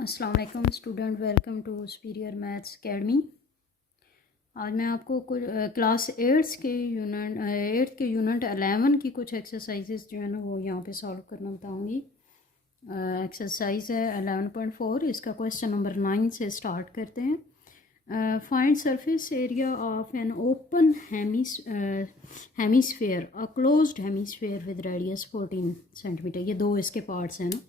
अस्सलाम वालेकुम student, welcome to superior maths academy. आज मैं आपको कुछ क्लास एट्थ के यूनिट 11 की कुछ एक्सरसाइजेज जो है ना वो यहाँ पे सॉल्व करना बताऊँगी। एक्सरसाइज है 11.4। इसका क्वेश्चन नंबर 9 से स्टार्ट करते हैं। Find surface area of an open hemisphere, a closed hemisphere with radius 14 centimetre. ये दो इसके पार्ट्स हैं ना,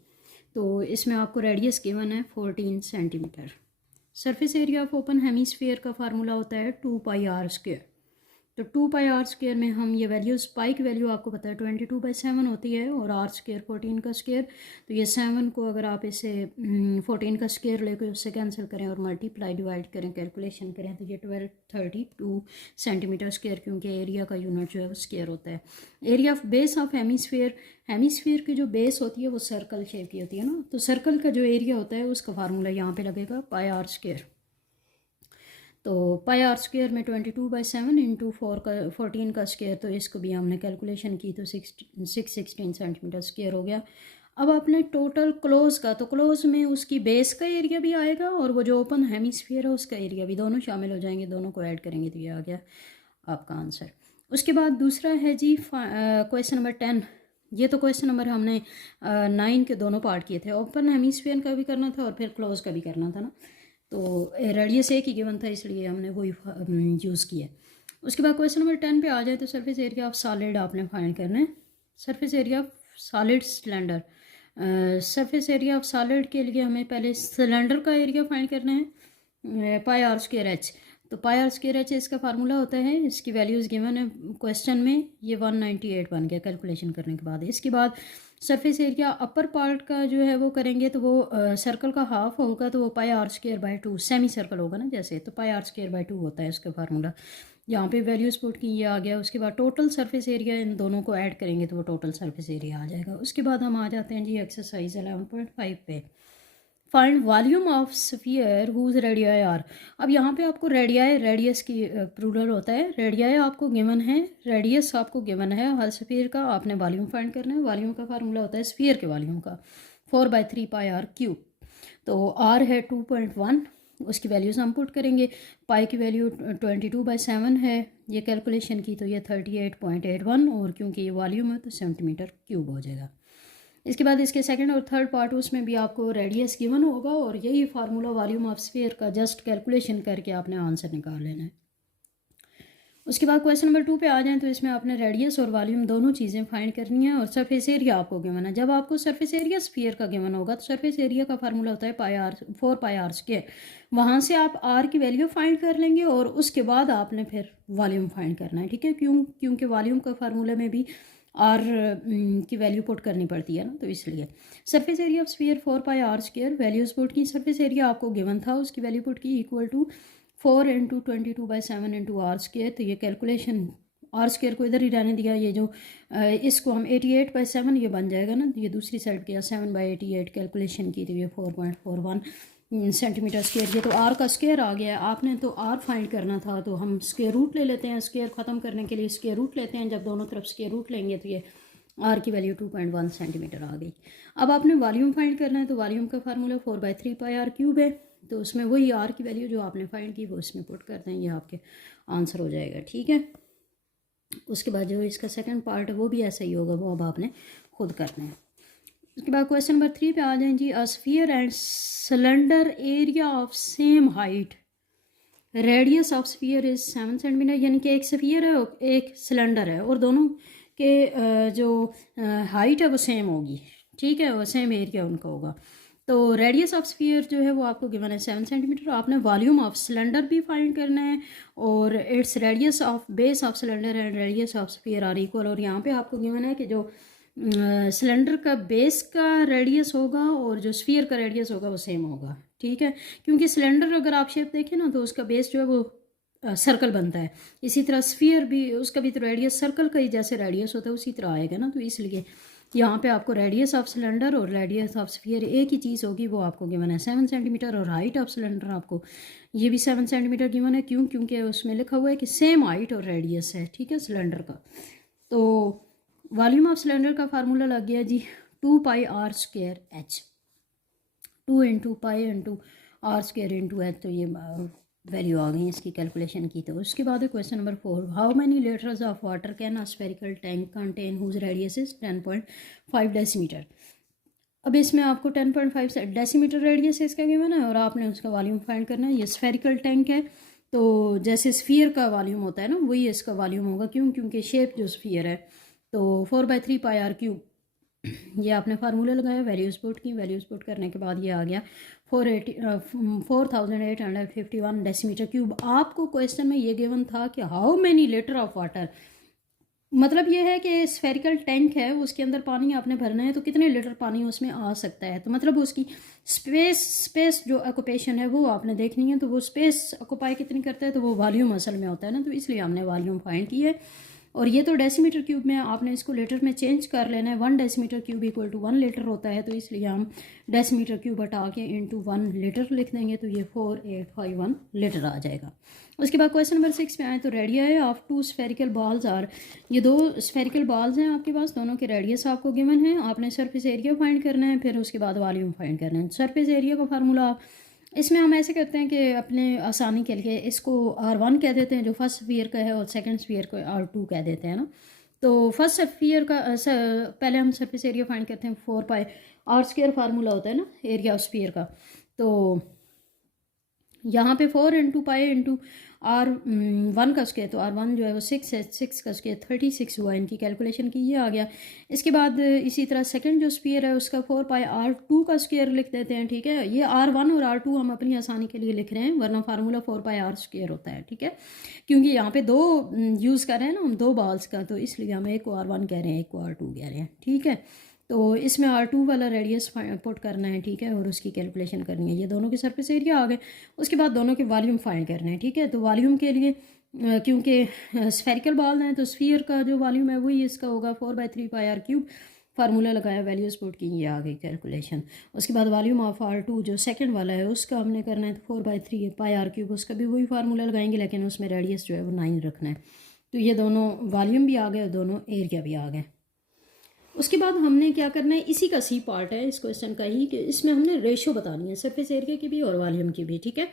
तो इसमें आपको रेडियस गिवन है 14 centimetre. Surface area of open hemisphere का फार्मूला होता है 2πr²। तो 2πr² में हम ये वैल्यूज़, पाई की वैल्यू आपको पता है 22/7 होती है और r² 14 का स्क्वायर। तो ये 7 को अगर आप इसे 14 का स्क्वायर लेकर उससे कैंसिल करें और मल्टीप्लाई डिवाइड करें, कैलकुलेशन करें, तो ये 1232 सेंटीमीटर स्क्वायर, क्योंकि एरिया का यूनिट जो है वो स्क्वायर होता है। Area of base of hemisphere, hemisphere की जो बेस होती है वो सर्कल शेप की होती है ना, तो सर्कल का जो एरिया होता है उसका फार्मूला यहाँ पे लगेगा πr²। तो πr² में 22/7 इंटू 14 का स्क्वायर, तो इसको भी हमने कैलकुलेशन की तो 616 सेंटीमीटर स्क्वायर हो गया। अब आपने टोटल क्लोज का, तो क्लोज में उसकी बेस का एरिया भी आएगा और वो जो ओपन हेमिस्फीयर है उसका एरिया भी, दोनों शामिल हो जाएंगे, दोनों को ऐड करेंगे तो ये आ गया आपका आंसर। उसके बाद दूसरा है जी क्वेश्चन नंबर 10। ये तो क्वेश्चन नंबर हमने 9 के दोनों पार्ट किए थे, ओपन हेमिस्फीयर का भी करना था और फिर क्लोज का भी करना था ना, तो रेडियस एक ही गिवन था इसलिए हमने वही यूज़ किया। उसके बाद क्वेश्चन नंबर 10 पे आ जाए तो सरफेस एरिया ऑफ सॉलिड आपने फाइंड करना है। Surface area of solid cylinder, surface area of solid के लिए हमें पहले सिलेंडर का एरिया फाइंड करना है πr²h। तो πr²h इसका फार्मूला होता है, इसकी वैल्यूज़ गिवन है क्वेश्चन में, ये 198 बन गया कैलकुलेशन करने के बाद। इसके बाद सरफेस एरिया अपर पार्ट का जो है वो करेंगे तो वो सर्कल का हाफ होगा, तो वो πr²/2, सेमी सर्कल होगा ना जैसे, तो πr²/2 होता है इसका फार्मूला। यहाँ पे वैल्यूज पुट की, ये आ गया। उसके बाद टोटल सरफेस एरिया, इन दोनों को ऐड करेंगे तो वो टोटल सरफेस एरिया आ जाएगा। उसके बाद हम आ जाते हैं जी एक्सरसाइज 11.5 पे। Find volume of sphere whose radii r. अब यहाँ पे आपको रेडियाई, रेडियस की प्लूरल होता है, रेडियाई आपको गिवन है, रेडियस आपको गिवन है हर स्फीयर का, आपने वॉल्यूम फाइंड करना है। वॉल्यूम का फार्मूला होता है स्फीयर के वॉल्यूम का 4/3πr³। तो r है 2.1, उसकी वैल्यूज़ हम पुट करेंगे। पाई की वैल्यू 22/7 है, ये कैलकुलेशन की तो ये 38.81, और क्योंकि ये वॉल्यूम है तो सेंटीमीटर क्यूब हो जाएगा। इसके बाद इसके सेकंड और थर्ड पार्ट, उसमें भी आपको रेडियस गिवन होगा और यही फार्मूला वॉल्यूम ऑफ स्फीयर का जस्ट कैलकुलेशन करके आपने आंसर निकाल लेना है। उसके बाद क्वेश्चन नंबर 2 पे आ जाएं तो इसमें आपने रेडियस और वॉल्यूम दोनों चीज़ें फाइंड करनी है और सरफेस एरिया आपको गिवन है। जब आपको सरफेस एरिया स्फीयर का गिवन होगा तो सरफेस एरिया का फार्मूला होता है 4πr²। वहाँ से आप आर की वैल्यू फाइंड कर लेंगे और उसके बाद आपने फिर वॉल्यूम फाइंड करना है, ठीक है, क्योंकि वॉल्यूम का फार्मूला में भी आर की वैल्यू पुट करनी पड़ती है ना, तो इसलिए surface area of sphere 4πr², values put की, सरफेस एरिया आपको गिवन था उसकी वैल्यू पुट की इक्वल टू 4 × 22/7 × r²। तो ये कैलकुलेशन r² को इधर ही रहने दिया, ये जो इसको हम 88/7 ये बन जाएगा ना, ये दूसरी साइड किया 7/88 कैलकुलेशन की तो ये 4.41 सेंटीमीटर स्क्वायर। ये तो r का स्क्वायर आ गया है, आपने तो r फाइंड करना था तो हम स्क्वायर रूट ले लेते हैं, स्क्वायर ख़त्म करने के लिए स्क्वायर रूट लेते हैं। जब दोनों तरफ स्क्वायर रूट लेंगे तो ये r की वैल्यू 2.1 सेंटीमीटर आ गई। अब आपने वॉल्यूम फाइंड करना है, तो वॉल्यूम का फार्मूला 4/3πr³ है, तो उसमें वही आर की वैल्यू जो आपने फाइंड की वो इसमें पुट करते हैं, ये आपके आंसर हो जाएगा, ठीक है। उसके बाद जो इसका सेकंड पार्ट है वो भी ऐसा ही होगा, वो अब आपने खुद करना है। उसके बाद क्वेश्चन नंबर 3 पे आ जाएं जी। A sphere and cylinder area of same height, radius of sphere is 7 centimetre, यानी कि एक स्फीयर है और एक सिलेंडर है और दोनों के जो हाइट है वो सेम होगी, ठीक है, वो सेम एरिया उनका होगा। तो रेडियस ऑफ स्फीयर जो है वो आपको गिवन है 7 सेंटीमीटर। आपने वॉल्यूम ऑफ सिलेंडर भी फाइंड करना है और its radius of base of cylinder and radius of sphere are equal. और यहाँ पे आपको गिवन है कि जो सिलेंडर का बेस का रेडियस होगा और जो स्फीयर का रेडियस होगा वो सेम होगा, ठीक है, क्योंकि सिलेंडर अगर आप शेप देखें ना तो उसका बेस जो है वो सर्कल बनता है, इसी तरह स्फीयर भी, उसका भी तो रेडियस सर्कल का ही जैसे रेडियस होता है उसी तरह आएगा ना, तो इसलिए यहाँ पे आपको रेडियस ऑफ सिलेंडर और रेडियस ऑफ स्फीयर एक ही चीज़ होगी, वो आपको गिवन है 7 सेंटीमीटर। और हाइट ऑफ सिलेंडर आपको ये भी 7 सेंटीमीटर गिवन है, क्योंकि उसमें लिखा हुआ है कि सेम हाइट और रेडियस है, ठीक है, सिलेंडर का। तो वॉल्यूम ऑफ सिलेंडर का फार्मूला लग गया जी 2πr²h। 2 into pi into r square into h, तो ये वैल्यू आ गई इसकी कैलकुलेशन की। तो उसके बाद question number 4, how many litres of water can a spherical tank contain whose radius is 10.5 decimetre. अब इसमें आपको 10.5 डेसीमीटर रेडियस इसका गिवन है और आपने उसका वॉल्यूम फाइंड करना है। ये स्फेरिकल टैंक है, तो जैसे स्फीयर का वॉल्यूम होता है ना, वही इसका वॉल्यूम होगा। क्यों? क्योंकि शेप जो स्फीयर है। तो 4/3 पाई आर क्यूब, ये आपने फार्मूला लगाया, वैल्यूज पुट की, वैल्यूज पुट करने के बाद ये आ गया 4851 डेसीमीटर क्यूब। आपको क्वेश्चन में ये गिवन था कि how many litre of water, मतलब ये है कि स्फेरिकल टैंक है, उसके अंदर पानी आपने भरना है, तो कितने लीटर पानी उसमें आ सकता है। तो मतलब उसकी स्पेस जो ऑक्यूपेशन है वो आपने देखनी है। तो वो स्पेस ऑक्यूपाई कितनी करता है, तो वो वॉल्यूम असल में होता है ना, तो इसलिए हमने वॉल्यूम फाइंड की है। और ये तो डेसीमीटर क्यूब में, आपने इसको लीटर में चेंज कर लेना है। 1 decimetre cube equal to 1 litre होता है, तो इसलिए हम डेसीमीटर क्यूब हटा के इंटू 1 लीटर लिख देंगे, तो ये 4851 लीटर आ जाएगा। उसके बाद क्वेश्चन नंबर 6 में आए तो radius of 2 spherical balls are, ये 2 स्फेरिकल बॉल्स हैं आपके पास, दोनों के रेडियस आपको गिवन है। आपने सरफेस एरिया फाइंड करना है, फिर उसके बाद वॉल्यूम फाइंड करना है। सरफेस एरिया का फार्मूला इसमें हम ऐसे करते हैं कि अपने आसानी के लिए इसको R1 कह देते हैं जो फर्स्ट स्फीयर का है, और सेकंड स्फीयर को R2 कह देते हैं ना। तो फर्स्ट स्फीयर का पहले हम सरफेस एरिया फाइंड करते हैं। 4 पाई आर स्क्वायर फार्मूला होता है ना एरिया ऑफ स्फीयर का। तो यहाँ पे 4 इंटू पाई इंटू R1 का स्क्वायर, तो R1 जो है वो 6 है, 6 का स्क्वायर 36 हुआ। इनकी कैलकुलेशन की, ये आ गया। इसके बाद इसी तरह सेकंड जो स्फीयर है उसका 4 पाई R2 का स्क्वायर लिख देते हैं, ठीक है। ये R1 और R2 हम अपनी आसानी के लिए लिख रहे हैं, वरना फार्मूला 4 पाई R स्क्वायर होता है, ठीक है। क्योंकि यहाँ पे 2 यूज़ कर रहे हैं ना हम, 2 बॉल्स का, तो इसलिए हम एक को R1 कह रहे हैं, एक को R2 कह रहे हैं, ठीक है। तो इसमें R2 वाला रेडियस पुट करना है, ठीक है, और उसकी कैलकुलेशन करनी है। ये दोनों के सरफेस एरिया आ गए। उसके बाद दोनों के वॉल्यूम फाइंड करना है, ठीक है। तो वॉल्यूम के लिए क्योंकि स्फेरिकल बॉल हैं, तो स्फीयर का जो वॉल्यूम है वही इसका होगा 4/3 पाई आर क्यूब। फार्मूला लगाया, वैल्यूज पुट की, ये आ गई कैलकुलेशन। उसके बाद वॉल्यूम ऑफ R2 जो सेकंड वाला है उसका हमने करना है, तो 4/3 पाई आर क्यूब, उसका भी वही फार्मूला लगाएंगे, लेकिन उसमें रेडियस जो है वो 9 रखना है। तो ये दोनों वॉल्यूम भी आ गए और दोनों एरिया भी आ गए। उसके बाद हमने क्या करना है, इसी का सी पार्ट है इस क्वेश्चन का ही, कि इसमें हमने रेशो बतानी है सरफेस एरिया की भी और वॉल्यूम की भी, ठीक है।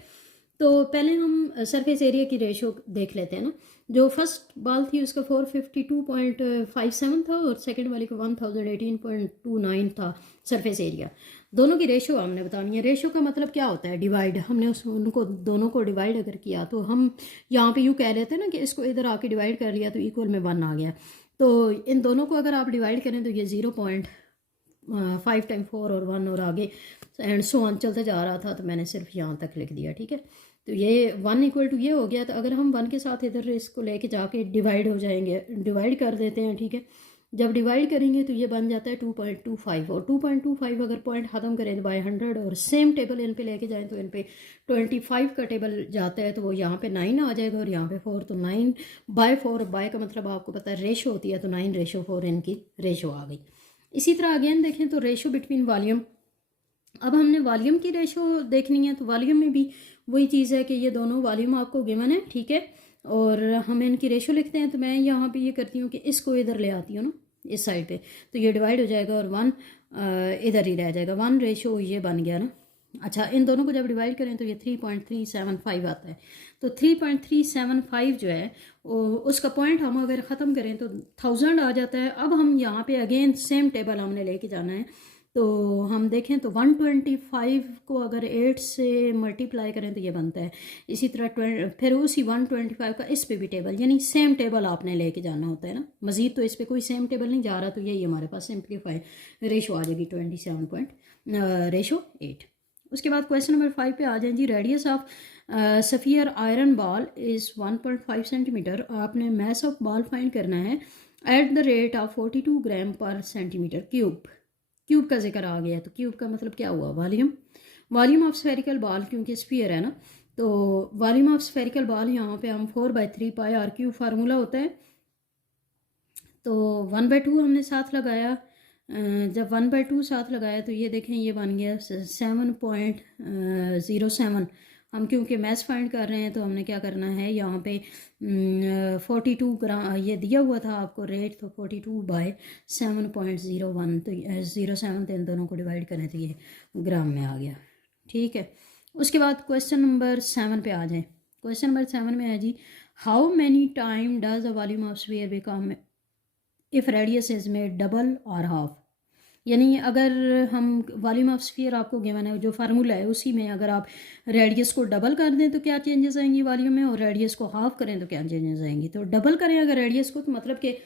तो पहले हम सरफेस एरिया की रेशो देख लेते हैं ना। जो फर्स्ट बॉल थी उसका 452.57 था और सेकंड वाली का 1018.29 था सरफेस एरिया। दोनों की रेशो हमने बतानी है। रेशो का मतलब क्या होता है, डिवाइड। हमने उनको दोनों को डिवाइड अगर किया, तो हम यहाँ पे यूँ कह लेते हैं ना कि इसको इधर आके डिवाइड कर लिया तो इक्वल में 1 आ गया। तो इन दोनों को अगर आप डिवाइड करें तो ये 0.5 टाइम 4 और 1 और आगे एंड सो ऑन चलते जा रहा था, तो मैंने सिर्फ यहाँ तक लिख दिया, ठीक है। तो ये 1 इक्वल टू ये हो गया। तो अगर हम 1 के साथ इधर इसको लेके जाके डिवाइड हो जाएंगे, डिवाइड कर देते हैं, ठीक है। जब डिवाइड करेंगे तो ये बन जाता है 2.25, और 2.25 अगर पॉइंट ख़त्म करें तो बाय 100 और सेम टेबल इन पे लेके जाएं तो इन पे 25 का टेबल जाता है, तो वो यहाँ पे 9 आ जाएगा और यहाँ पे 4। तो 9/4, बाय का मतलब आपको पता है रेशो होती है, तो 9/4 इनकी रेशो आ गई। इसी तरह अगेन देखें तो रेशो बिटवीन वॉल्यूम। अब हमने वॉल्यूम की रेशो देखनी है, तो वॉल्यूम में भी वही चीज़ है कि ये दोनों वॉल्यूम आपको गिवन है, ठीक है, और हम इनकी रेशो लिखते हैं। तो मैं यहाँ पे ये करती हूँ कि इसको इधर ले आती हूँ ना इस साइड पे, तो ये डिवाइड हो जाएगा और 1 इधर ही रह जाएगा। 1 रेशो ये बन गया ना। अच्छा, इन दोनों को जब डिवाइड करें तो ये 3.375 आता है। तो 3.375 जो है उसका पॉइंट हम अगर ख़त्म करें तो 1000 आ जाता है। अब हम यहाँ पे अगेन सेम टेबल हमने लेके जाना है। तो हम देखें तो 125 को अगर 8 से मल्टीप्लाई करें तो ये बनता है। इसी तरह फिर उसी 125 का इस पे भी टेबल, यानी सेम टेबल आपने लेके जाना होता है ना। मज़ीद तो इस पे कोई सेम टेबल नहीं जा रहा, तो यही हमारे पास सिंप्लीफाई रेशो आ जाएगी 27.8। उसके बाद क्वेश्चन नंबर 5 पे आ जाए जी। Radius of sphere iron ball is 1.5 centimetre. आपने मैस ऑफ बॉल फाइंड करना है at the rate of 42 gram पर सेंटीमीटर क्यूब। क्यूब का जिक्र आ गया, तो क्यूब का मतलब क्या हुआ, volume. Volume of spherical ball, क्योंकि स्फीयर है ना, तो वॉल्यूम ऑफ स्फेरिकल बॉल यहाँ पे हम 4/3 पाई आर क्यूब फार्मूला होता है। तो 1/2 हमने साथ लगाया। जब 1/2 साथ लगाया तो ये देखें ये बन गया 7.07। हम क्योंकि मैथ्स फाइंड कर रहे हैं तो हमने क्या करना है, यहाँ पे 42 ग्राम ये दिया हुआ था आपको रेट, तो 42/7.01, तो 07 तो इन दोनों को डिवाइड करें तो ये ग्राम में आ गया, ठीक है। उसके बाद क्वेश्चन नंबर 7 पे आ जाए। क्वेश्चन नंबर 7 में है जी, how many time does the volume of sphere become if radius is made double और हाफ। यानी अगर हम वॉल्यूम ऑफ स्फीयर आपको गिवन है, जो फार्मूला है उसी में अगर आप रेडियस को डबल कर दें तो क्या चेंजेस आएंगी वॉल्यूम में, और रेडियस को हाफ करें तो क्या चेंजेस आएंगी। तो डबल करें अगर रेडियस को, तो मतलब कि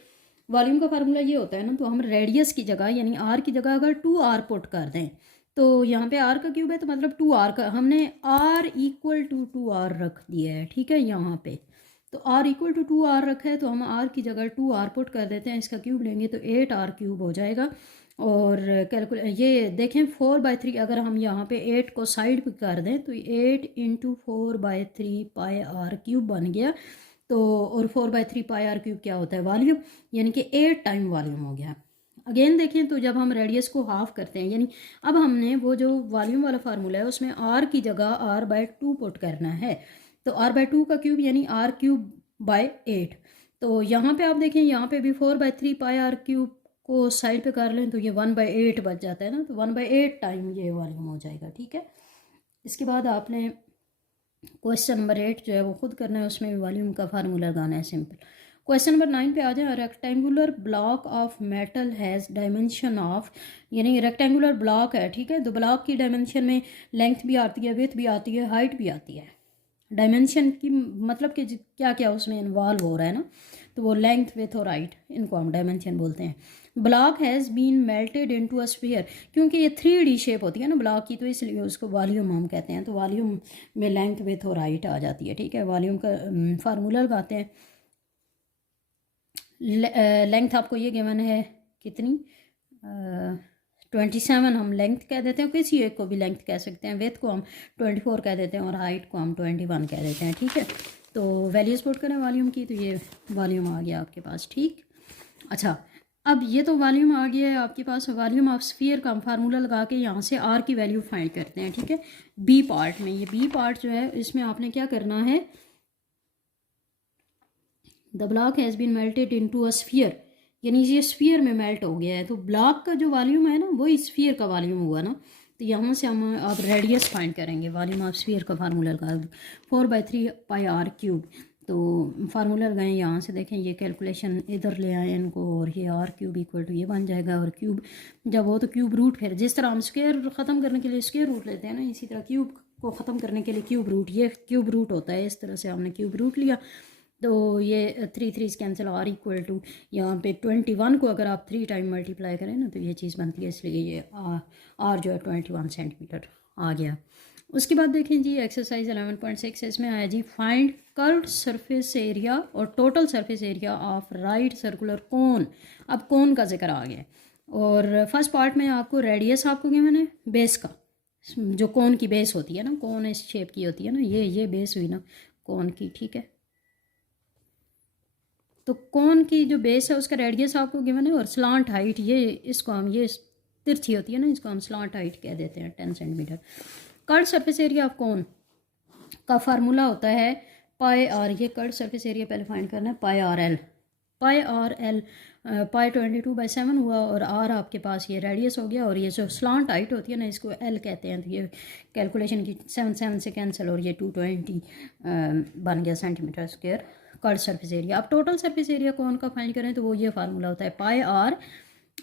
वॉल्यूम का फार्मूला ये होता है ना, तो हम रेडियस की जगह यानी आर की जगह अगर 2r पुट कर दें, तो यहाँ पे आर का क्यूब है तो मतलब 2r का हमने r इक्वल टू 2r रख दिया है। ठीक है, यहाँ पे तो r इक्वल टू 2r रखा है, तो हम r की जगह 2r पुट कर देते हैं, इसका क्यूब लेंगे तो 8r क्यूब हो जाएगा। और ये देखें 4/3 अगर हम यहाँ पे 8 को साइड पे कर दें तो 8 इंटू 4/3 पाई आर क्यूब बन गया। तो और 4/3 पाई आर क्यूब क्या होता है, वॉल्यूम, यानी कि 8 टाइम वॉल्यूम हो गया। अगेन देखें तो जब हम रेडियस को हाफ करते हैं, यानी अब हमने वो जो वॉल्यूम वाला फार्मूला है उसमें r की जगह r/2 पुट करना है, तो r/2 का क्यूब यानी r³/8। तो यहाँ पे आप देखें, यहाँ पे भी 4/3 पाई आर क्यूब को साइड पे कर लें तो ये 1/8 बच जाता है ना, तो 1/8 टाइम ये वॉल्यूम हो जाएगा। ठीक है, इसके बाद आपने क्वेश्चन नंबर 8 जो है वो खुद करना है, उसमें भी वॉल्यूम का फार्मूला लगाना है, सिंपल। क्वेश्चन नंबर 9 पे आ जाए। Rectangular block of metal has dimension of, यानी रेक्टेंगुलर ब्लॉक है, ठीक है, तो ब्लॉक की डायमेंशन में लेंथ भी आती है, विड्थ भी आती है, हाइट भी आती है। डायमेंशन की मतलब कि क्या क्या उसमें इन्वॉल्व हो रहा है ना, तो वो लेंथ, विड्थ और हाइट, इनको हम डायमेंशन बोलते हैं। Block has been melted into a sphere, क्योंकि ये 3D शेप होती है ना ब्लॉक की, तो इसलिए उसको वॉल्यूम हम कहते हैं। तो वॉल्यूम में लेंथ, विड्थ और हाइट आ जाती है। ठीक है, वॉल्यूम का फार्मूला लगाते हैं। लेंथ आपको ये गिवन है कितनी, 27 हम लेंथ कह देते हैं, किसी एक को भी लेंथ कह सकते हैं, विड्थ को हम 24 कह देते हैं और हाइट को हम 21 कह देते हैं। ठीक है, तो वैल्यूज पुट करें वॉल्यूम की, तो ये वॉल्यूम आ गया आपके पास। ठीक, अच्छा, अब ये तो वॉल्यूम आ गया है आपके पास। वॉल्यूम ऑफ स्फीयर का हम फार्मूला लगा के यहाँ से आर की वैल्यू फाइंड करते हैं। ठीक है, बी पार्ट में, ये बी पार्ट जो है इसमें आपने क्या करना है, the block has been melted into a sphere, यानी ये स्फीयर में मेल्ट हो गया है, तो ब्लॉक का जो वॉल्यूम है ना वही स्फीयर का वॉल्यूम हुआ ना। तो यहाँ से हम अब रेडियस फाइंड करेंगे। वॉल्यूम ऑफ स्फीयर का फार्मूला लगा 4/3 पाई आर क्यूब, तो फार्मूला लगाएं यहाँ से, देखें ये कैलकुलेशन इधर ले आए इनको, और ये आर क्यूब इक्वल टू ये बन जाएगा, और क्यूब जब हो तो क्यूब रूट, फिर जिस तरह हम स्क्वायर ख़त्म करने के लिए स्क्वायर रूट लेते हैं ना, इसी तरह क्यूब को ख़त्म करने के लिए क्यूब रूट, ये क्यूब रूट होता है, इस तरह से हमने क्यूब रूट लिया। तो ये 3 कैंसिल, आर इक्वल टू यहाँ पे 21 को अगर आप 3 टाइम मल्टीप्लाई करें ना तो ये चीज़ बनती है, इसलिए ये आर जो है 21 सेंटीमीटर आ गया। उसके बाद देखें जी एक्सरसाइज 11.6 इसमें आया जी, फाइंड कर्व्ड सरफेस एरिया और total surface area of right circular कोन। अब कोन का जिक्र आ गया, और फर्स्ट पार्ट में आपको रेडियस आपको क्या मैंने बेस का, जो कोन की बेस होती है ना, कोन इस शेप की होती है ना, ये बेस हुई ना कोन की। ठीक है, तो कोन की जो बेस है उसका रेडियस आपको गिवन है, और स्लांट हाइट, ये इसको हम, ये तिरछी होती है ना, इसको हम स्लांट हाइट कह देते हैं 10 centimetre. Curved surface area of cone का फार्मूला होता है पाई आर, ये कर्व्ड सरफेस एरिया पहले फाइंड करना है, पाई आर एल, पाई आर एल, पाई 22/7 हुआ, और आर आपके पास ये रेडियस हो गया, और ये जो स्लांट हाइट होती है ना इसको एल कहते हैं। तो ये कैलकुलेशन की 7 से कैंसिल, और ये 220 बन गया centimetre square curved surface area. अब टोटल सरफेस एरिया कौन का फाइंड करें, तो वो ये फार्मूला होता है पाई आर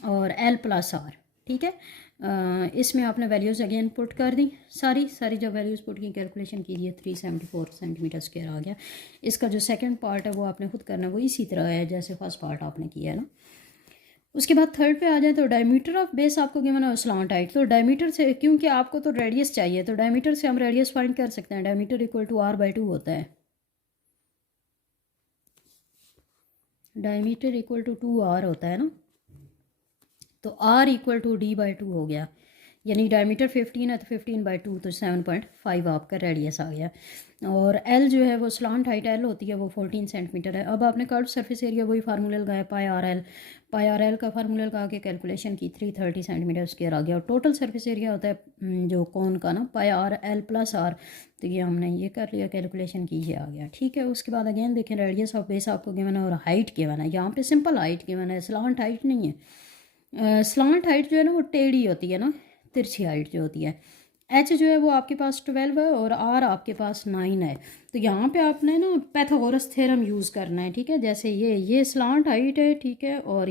और एल प्लस आर। ठीक है, इसमें आपने वैल्यूज़ अगेन पुट कर दी, सारी जब वैल्यूज़ पुट की कैलकुलेशन कीजिए 374 सेंटीमीटर स्क्वायर आ गया। इसका जो सेकंड पार्ट है वो आपने खुद करना है, वो इसी तरह है जैसे फर्स्ट पार्ट आपने किया है ना। उसके बाद थर्ड पे आ जाए, तो डायमीटर ऑफ बेस आपको गिवन है स्लांट हाइट, तो डायमीटर से, क्योंकि आपको तो रेडियस चाहिए, तो डायमीटर से हम रेडियस फाइंड कर सकते हैं। डायमीटर इक्वल टू r/2 होता है, डायमीटर इक्वल टू 2r होता है ना, तो r इक्वल टू d/2 हो गया, यानी डायमीटर 15 है तो 15/2 तो 7.5 आपका रेडियस आ गया। और L जो है वो स्लांट हाइट L होती है, वो 14 सेंटीमीटर है। अब आपने कर्व्ड सरफेस एरिया वही फार्मूला लगाया पाई आर एल का फार्मूला लगा के कैलकुलेशन की 330 सेंटीमीटर स्क्वायर आ गया। और टोटल सरफेस एरिया होता है जो कोन का ना, पाई आर एल प्लस आर, तो ये हमने ये कर लिया, कैलकुलेशन की, ये आ गया। ठीक है, उसके बाद अगेन देखें रेडियस ऑफ बेस आपको गिवन है और हाइट गिवन है, यहाँ पे सिंपल हाइट गिवन है, स्लांट हाइट नहीं है। स्लांट हाइट जो है ना वो टेढ़ी होती है ना, तिरछी हाइट जो होती है, एच जो है वो आपके पास 12 है और आर आपके पास 9 है। तो यहाँ पे आपने ना पैथागोरस थ्योरम यूज़ करना है, ठीक है। जैसे ये स्लांट हाइट है, ठीक है, और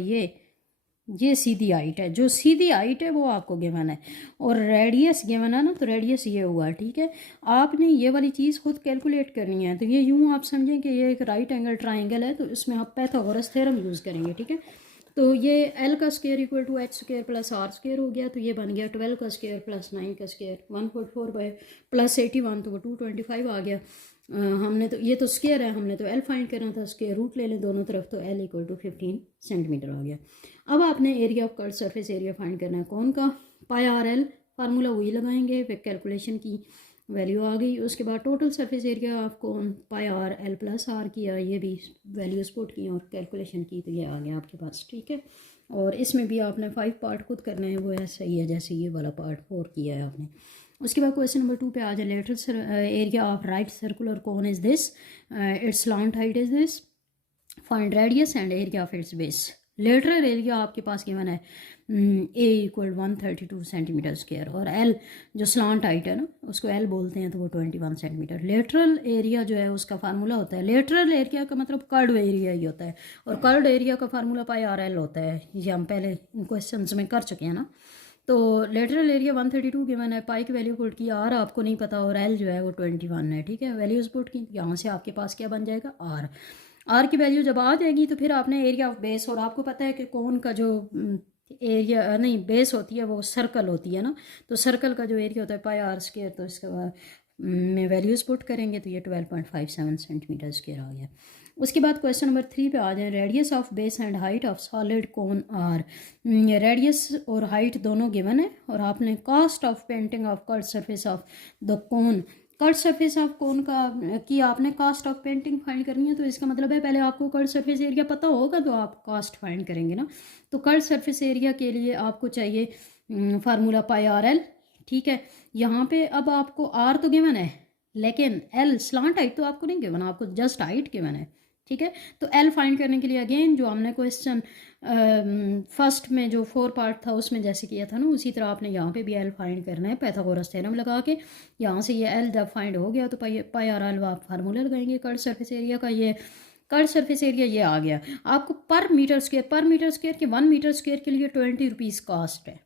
ये सीधी हाइट है। जो सीधी हाइट है वो आपको गिवन है और रेडियस गिवन है ना, तो रेडियस ये हुआ, ठीक है। आपने ये वाली चीज़ खुद कैलकुलेट करनी है। तो ये यूँ आप समझें कि ये एक राइट एंगल ट्राइंगल है, तो इसमें आप पैथागोरस थ्योरम यूज़ करेंगे, ठीक है। तो ये एल का square equal to h square plus r square हो गया। तो ये बन गया 12 का स्क्वायर प्लस 9 का स्क्वायर 144 बाई प्लस 81, तो वो 225 आ गया। हमने तो ये तो स्क्वायर है, हमने तो एल फाइंड करना था, स्क्वायर रूट ले लें दोनों तरफ, तो एल इक्वल टू 15 सेंटीमीटर आ गया। अब आपने area of curve surface area find करना है कौन का, पाई आर एल, फार्मूला वही लगाएंगे, फिर कैलकुलेशन की वैल्यू आ गई। उसके बाद टोटल सरफेस एरिया आपको पाई आर एल प्लस आर किया, ये भी वैल्यूज पुट की और कैलकुलेशन की, तो ये आ गया आपके पास, ठीक है। और इसमें भी आपने 5 पार्ट खुद करना है, वो ऐसा ही है जैसे ये वाला पार्ट 4 किया है आपने। उसके बाद क्वेश्चन नंबर 2 पे आ जाए। Lateral area of right circular cone is this, it's slant height is this, find radius and area of its base. Lateral area आपके पास गिवन है ए इक्वल 132 सेंटीमीटर स्क्वायर, और एल जो स्लांट हाइट है ना उसको एल बोलते हैं, तो वो 21 सेंटीमीटर। लेटरल एरिया जो है उसका फार्मूला होता है, लेटरल एरिया का मतलब कर्व एरिया ही होता है, और कर्व एरिया का फार्मूला पाई आर एल होता है। ये हम पहले इन क्वेश्चन में कर चुके हैं ना। तो लेटरल एरिया 132 गिवन है, पाई की वैल्यू पुट की, आर आपको नहीं पता, और एल जो है वो 21 है, ठीक है। वैल्यूज पुट की, यहाँ से आपके पास क्या बन जाएगा, आर की वैल्यू जब आ जाएगी तो फिर आपने एरिया ऑफ बेस, और आपको पता है कि कौन का जो एरिया नहीं बेस होती है वो सर्कल होती है ना, तो सर्कल का जो एरिया होता है पाई आर स्क्वायर, तो इसके बाद में वैल्यूज़ पुट करेंगे तो ये 12.57 सेंटीमीटर स्क्वायर आ गया। उसके बाद क्वेश्चन नंबर 3 पे आ जाए। Radius of base and height of solid cone are, radius और हाइट दोनों गिवन है, और आपने cost of painting of curve surface of the cone, curve surface of cone का कि आपने कॉस्ट ऑफ पेंटिंग फाइंड करनी है। तो इसका मतलब है पहले आपको कर्व सरफेस एरिया पता होगा तो आप कॉस्ट फाइंड करेंगे ना। तो कर्व सरफेस एरिया के लिए आपको चाहिए फार्मूला पाई आर एल, ठीक है। यहाँ पे अब आपको आर तो गिवन है, लेकिन एल स्लांट हाइट तो आपको नहीं गिवन, आपको जस्ट हाइट गिवन है, ठीक है। तो एल फाइंड करने के लिए अगेन जो हमने क्वेश्चन फर्स्ट में जो 4 पार्ट था उसमें जैसे किया था ना, उसी तरह आपने यहाँ पे भी एल फाइंड करना है पैथागोरस थ्योरम लगा के। यहाँ से ये एल जब फाइंड हो गया तो पाई आर एल आप फार्मूला लगाएंगे कर्व सरफेस एरिया का। ये कर्व सरफेस एरिया ये आ गया आपको पर मीटर स्क्वायर के 1 मीटर स्क्वायर के लिए 20 रुपीज़ कॉस्ट है।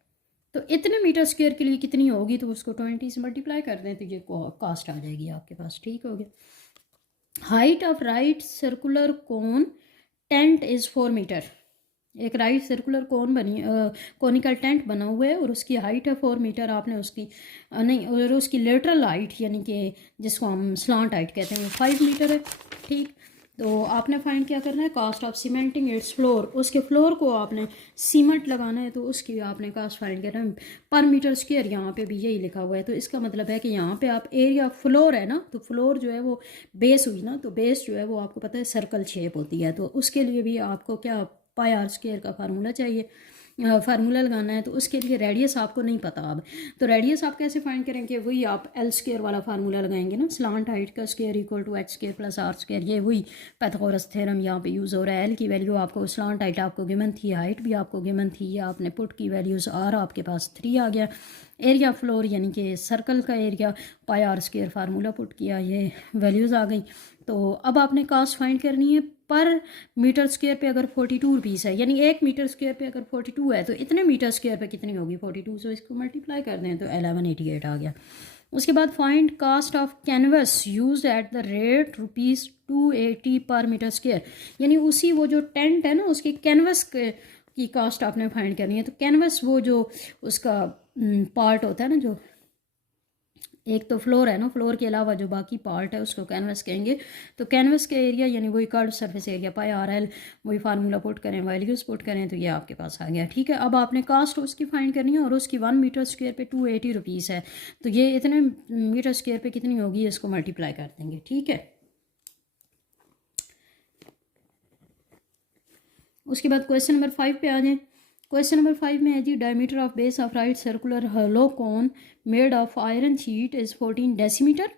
तो इतने मीटर स्क्वायर के लिए कितनी होगी, तो उसको 20 से मल्टीप्लाई कर दें तो ये कॉस्ट आ जाएगी आपके पास, ठीक हो गया। Height of right circular cone tent is 4 metre. एक right circular cone conical tent बना हुआ है और उसकी हाइट है 4 मीटर। आपने उसकी नहीं, और उसकी लेटरल हाइट यानी कि जिसको हम स्लांट हाइट कहते हैं वो 5 मीटर है, ठीक। तो आपने फाइंड क्या करना है, cost of cementing it's floor, उसके फ्लोर को आपने सीमेंट लगाना है, तो उसकी आपने कॉस्ट फाइंड करना है पर मीटर स्क्वायर। यहाँ पे भी यही लिखा हुआ है, तो इसका मतलब है कि यहाँ पे आप एरिया फ्लोर है ना, तो फ्लोर जो है वो बेस हुई ना, तो बेस जो है वो आपको पता है सर्कल शेप होती है, तो उसके लिए भी आपको क्या पाई आर स्क्वायर का फार्मूला चाहिए, फार्मूला लगाना है। तो उसके लिए रेडियस आपको नहीं पता अब, तो रेडियस आप कैसे फाइंड करेंगे, वही आप एल स्क्वायर वाला फार्मूला लगाएंगे ना, स्लांट हाइट का square equal to h square plus r square. ये वही पैथागोरस थ्योरम यहाँ पे यूज़ हो रहा है। एल की वैल्यू आपको, स्लांट हाइट आपको गिवन थी, हाइट भी आपको गिवन थी, ये आपने पुट की वैल्यूज़, आर आपके पास 3 आ गया। एरिया फ्लोर यानी कि सर्कल का area pi r square formula put किया, ये वैल्यूज़ आ गई। तो अब आपने कॉस्ट फाइंड करनी है पर मीटर स्क्वायर पे अगर 42 रुपीज़ है, यानी 1 मीटर स्क्वायर पे अगर 42 है तो इतने मीटर स्क्वायर पे कितनी होगी 42, सो इसको मल्टीप्लाई कर दें तो 1188 आ गया। उसके बाद find cost of canvas used at the rate ₹280 per metre square, यानी उसी वो जो टेंट है ना उसकी कैनवस की कास्ट आपने फाइंड करनी है। तो कैनवस वो जो उसका पार्ट होता है ना, जो एक तो फ्लोर है ना, फ्लोर के अलावा जो बाकी पार्ट है उसको कैनवस कहेंगे। तो कैनवस के एरिया यानी वही curve surface area pi r L, वही फार्मूला पुट करें, वैल्यूज पुट करें, तो ये आपके पास आ गया, ठीक है। अब आपने कास्ट उसकी फाइंड करनी है और उसकी 1 मीटर स्क्वायर पे 280 रुपीज़ है, तो ये इतने मीटर स्क्वायर पे कितनी होगी इसको मल्टीप्लाई कर देंगे, ठीक है। उसके बाद क्वेश्चन नंबर 5 पे आ जाएं। क्वेश्चन नंबर 5 में है जी, diameter of base of right circular hollow cone made of iron sheet is 14 decimetre,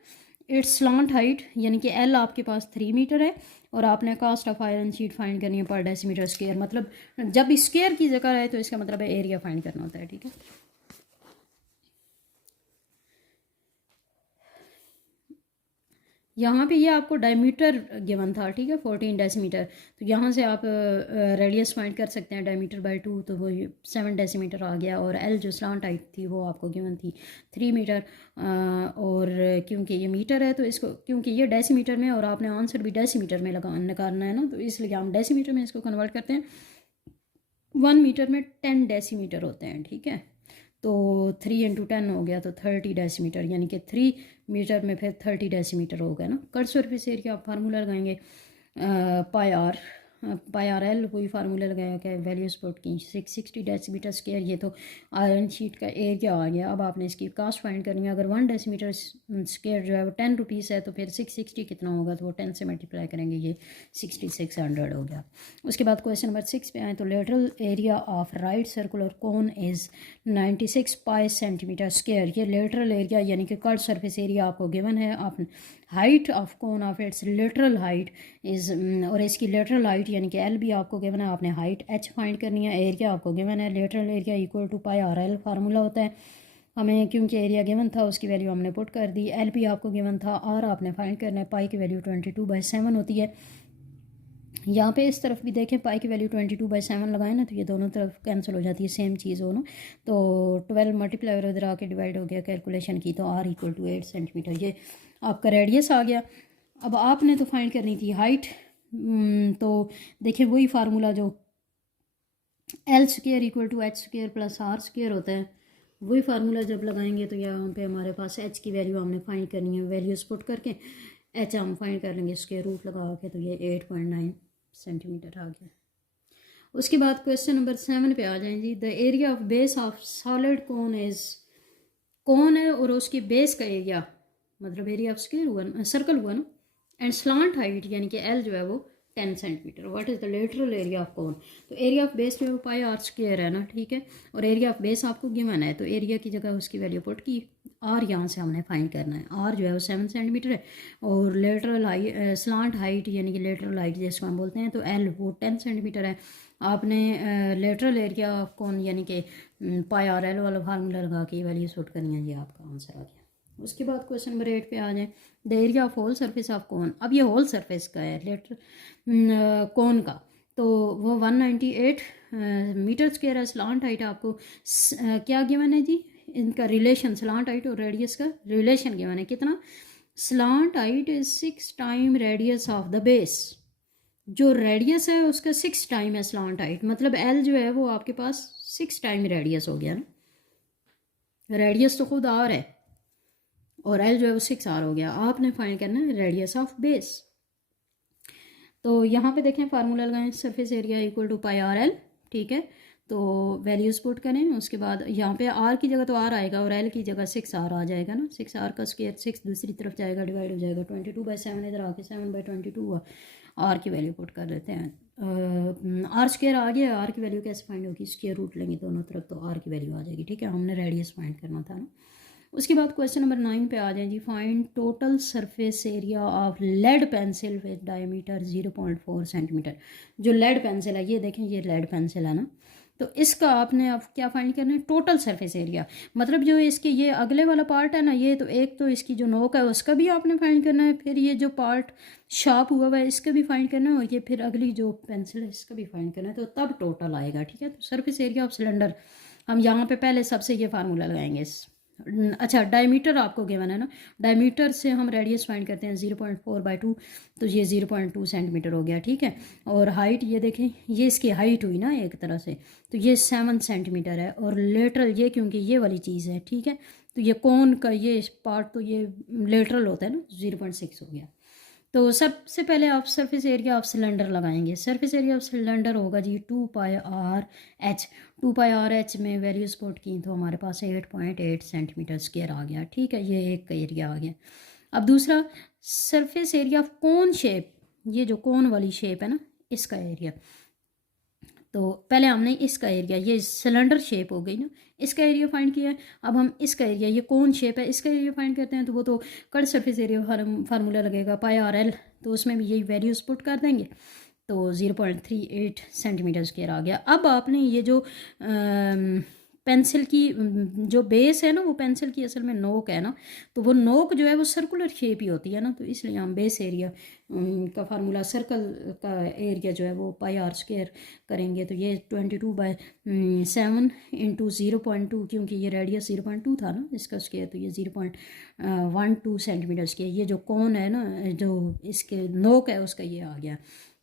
its slant height यानी कि एल आपके पास 3 मीटर है, और आपने cost of iron sheet find करनी है पर डेसीमीटर स्क्वायर। मतलब जब स्क्वायर की जगह है तो इसका मतलब है एरिया फाइंड करना होता है, ठीक है। यहाँ पे ये आपको डायमीटर गिवन था, ठीक है, 14 डेसीमीटर। तो यहाँ से आप रेडियस फाइंड कर सकते हैं, डायमीटर बाय 2 तो वो 7 डेसीमीटर आ गया। और एल जो स्लांट हाइट थी वो आपको गिवन थी 3 मीटर। और क्योंकि ये मीटर है तो इसको, क्योंकि ये डेसीमीटर में और आपने आंसर भी डेसीमीटर में लगा निकालना है ना, तो इसलिए हम डेसीमीटर में इसको कन्वर्ट करते हैं। 1 मीटर में 10 डेसीमीटर होते हैं, ठीक है। तो 3 इंटू 10 हो गया तो 30 डेसीमीटर, यानी कि 3 मीटर में फिर 30 डेसीमीटर हो गया ना। कट सरफेस एरिया आप फार्मूला लगाएंगे पाई आर एल, वही फार्मूला लगाया क्या वैल्यू स्पोर्ट की 660 डेसीमीटर स्क्वायर। ये तो आयरन शीट का एरिया आ गया। अब आपने इसकी कास्ट फाइंड करनी है। अगर 1 डेसीमीटर स्क्वायर जो है वो 10 रुपीज़ है तो फिर 660 कितना होगा, तो वो 10 से मल्टीप्लाई करेंगे, ये 6600 हो गया। उसके बाद क्वेश्चन नंबर 6 पे आए तो lateral area of right circular cone is 96 pi centimetre square. ये लेटरल एरिया यानी कि कर्व सरफेस एरिया आपको गिवन है। आप height of cone of its lateral height is, और इसकी लेटरल हाइट यानी कि एल भी आपको गिवन है। आपने हाइट एच फाइंड करनी है, एरिया आपको गिवन है। Lateral area equal to pi r l formula होता है हमें, क्योंकि एरिया गिवन था उसकी वैल्यू हमने पुट कर दी। एल भी आपको गिवन था, आर आपने फाइंड करना है। पाई की वैल्यू 22/7 होती है। यहाँ पे इस तरफ भी देखें, पाई की वैल्यू 22/7 लगाएं ना तो ये दोनों तरफ कैंसिल हो जाती है, सेम चीज़ हो ना। तो 12 मल्टीप्लाई और इधर आके डिवाइड हो गया कैलकुलेशन की, तो आर इक्वल टू 8 सेंटीमीटर। ये आपका रेडियस आ गया। अब आपने तो फाइंड करनी थी हाइट। तो देखिए वही फार्मूला जो l square equal to h square plus r square होता है, वही फार्मूला जब लगाएंगे तो यहाँ पे हमारे पास एच की वैल्यू हमने फाइंड करनी है। वैल्यूज पुट करके एच हम फाइंड कर लेंगे स्क्वायर रूट लगा के, तो ये 8.9 सेंटीमीटर आ गया। उसके बाद क्वेश्चन नंबर 7 पे आ जाएं जी। The area of base of solid cone is, cone है और उसकी बेस का एरिया मतलब एरिया ऑफ स्क्वायर हुआ ना, सर्कल हुआ ना, एंड स्लांट हाइट यानी कि एल जो है वो 10 centimetre. What is the lateral area of cone. तो एरिया ऑफ बेस जो है वो पाई आर स्क्वायर है ना, ठीक है। और एरिया ऑफ बेस आपको गिवन है, तो एरिया की जगह उसकी वैल्यू पुट की। आर यहाँ से हमने फाइंड करना है। आर जो है वो 7 सेंटीमीटर है। और लेटरल हाइट, स्लांट हाइट यानी कि लेटरल हाइट जिसको हम बोलते हैं, तो एल वो 10 सेंटीमीटर है। आपने लेटरल एरिया ऑफ कोन यानी कि पाई आर एल वाला फार्मूला लगा के वैल्यू पुट करनी है, ये आपका आंसर आ गया। उसके बाद क्वेश्चन नंबर 8 पे आ जाए। The area of whole surface of cone. अब ये होल सरफेस का है लेटर कोन का, तो वो 198 मीटर स्क्वायर है। स्लांट हाइट आपको क्या गिवन है जी, इनका रिलेशन स्लांट हाइट और रेडियस का रिलेशन गिवन है कितना। Slant height is 6 time radius of the base. जो रेडियस है उसका 6 टाइम है स्लांट हाइट, मतलब एल जो है वो आपके पास 6 टाइम रेडियस हो गया ना। रेडियस तो खुद आर है और एल जो है वो 6 आर हो गया। आपने फाइंड करना है रेडियस ऑफ बेस। तो यहाँ पे देखें फार्मूला लगाएं, surface area equal to pi r l, ठीक है। तो वैल्यूज पुट करें। उसके बाद यहाँ पे आर की जगह तो आर आएगा और एल की जगह 6 आर आ जाएगा ना। 6 आर का स्क्वायर 6 दूसरी तरफ जाएगा, डिवाइड हो जाएगा 22/7 इधर आके 7/22 हुआ। आर की वैल्यू पुट कर देते हैं। आर स्क्वायर आ गया। आर की वैल्यू कैसे फाइंड होगी, स्क्वायर रूट लेंगे दोनों तरफ तो आर की वैल्यू आ जाएगी, ठीक है। हमने रेडियस फाइंड करना था ना। उसके बाद क्वेश्चन नंबर 9 पे आ जाए जी। Find total surface area of lead pencil with diameter 0.4 centimetre. जो लेड पेंसिल है, ये देखें ये लेड पेंसिल है ना, तो इसका आपने अब क्या फाइंड करना है, टोटल सरफेस एरिया। मतलब जो इसके ये अगले वाला पार्ट है ना, ये तो एक तो इसकी जो नोक है उसका भी आपने फाइंड करना है, फिर ये जो पार्ट शार्प हुआ हुआ है इसका भी फाइंड करना है, और ये फिर अगली जो पेंसिल है इसका भी फाइंड करना है, तो तब टोटल आएगा, ठीक है। तो सरफेस एरिया ऑफ सिलेंडर हम यहाँ पे पहले सबसे ये फार्मूला लगाएंगे। अच्छा, डायमीटर आपको गिवन है ना, डायमीटर से हम रेडियस फाइंड करते हैं 0.4/2, तो ये 0.2 सेंटीमीटर हो गया, ठीक है। और हाइट ये देखें, ये इसकी हाइट हुई ना एक तरह से, तो ये 7 सेंटीमीटर है। और लेटरल ये क्योंकि ये वाली चीज़ है, ठीक है, तो ये कोन का ये पार्ट तो ये लेटरल होता है ना, 0.6 हो गया। तो सबसे पहले आप सरफेस एरिया ऑफ सिलेंडर लगाएंगे। सरफेस एरिया ऑफ सिलेंडर होगा जी 2πr/h। 2πr/h में वैल्यू स्पोर्ट की तो हमारे पास 8.8 सेंटीमीटर स्क्वायर आ गया, ठीक है। ये एक का एरिया आ गया। अब दूसरा surface area of cone shape, ये जो कोन वाली शेप है ना, इसका एरिया। तो पहले हमने इसका एरिया, ये सिलेंडर शेप हो गई ना, इसका एरिया फाइंड किया है। अब हम इसका एरिया, ये कौन शेप है, इसका एरिया फाइंड करते हैं। तो वो तो कट सरफेस एरिया फार्मूला लगेगा पाई आर एल, तो उसमें भी यही वैल्यूज पुट कर देंगे, तो 0.38 सेंटीमीटर स्क्वायर आ गया। अब आपने ये जो पेंसिल की जो बेस है ना वो पेंसिल की असल में नोक है ना, तो वो नोक जो है वो सर्कुलर शेप ही होती है ना, तो इसलिए हम बेस एरिया का फार्मूला सर्कल का एरिया जो है वो पाई आर स्क्वायर करेंगे। तो ये 22/7 × 0.2, क्योंकि ये रेडियस 0.2 था ना इसका स्क्वायर, तो ये 0.12 सेंटीमीटर स्क्वायर। ये जो कोन है ना, जो इसके नोक है उसका ये आ गया।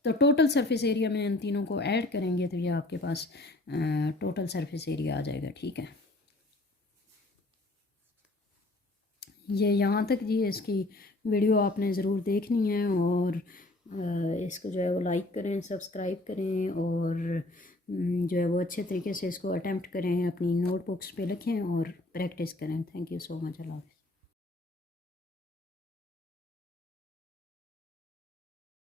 तो टोटल सरफेस एरिया में इन तीनों को ऐड करेंगे तो ये आपके पास टोटल सरफेस एरिया आ जाएगा। ठीक है, ये यहाँ तक जी इसकी वीडियो आपने ज़रूर देखनी है, और इसको जो है वो लाइक करें, सब्सक्राइब करें, और जो है वो अच्छे तरीके से इसको अटेम्प्ट करें, अपनी नोटबुक्स पे लिखें और प्रैक्टिस करें। Thank you so much. अल्लाह हाफ़िज़।